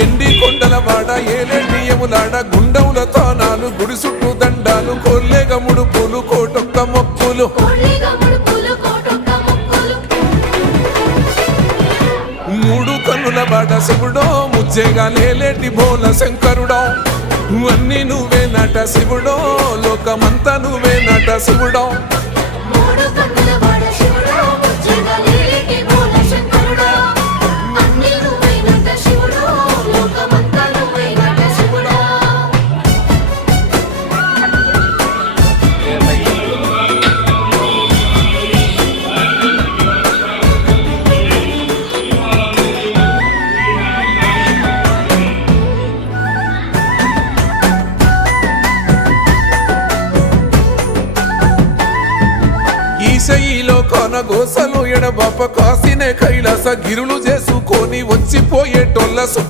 ఎండి కొండల వాడ ఏలేటియములాడ గుండముల తానాలు గుడి చుట్టూ దండాలు కోల్లేగ ముడుపులు కోటొక్క మొక్కులు మూడు కన్నుల వాడ శివుడో ముజ్జేగా లేలేటి బోల శంకరుడో అన్నీ నువ్వే నట శివుడో లోకమంతా నువ్వే నట శివుడో ఈశయిలో కొనగోసలు ఎడబాప కాసినే కైలాస గిరులు చేసుకొని వచ్చిపోయేటోళ్ళ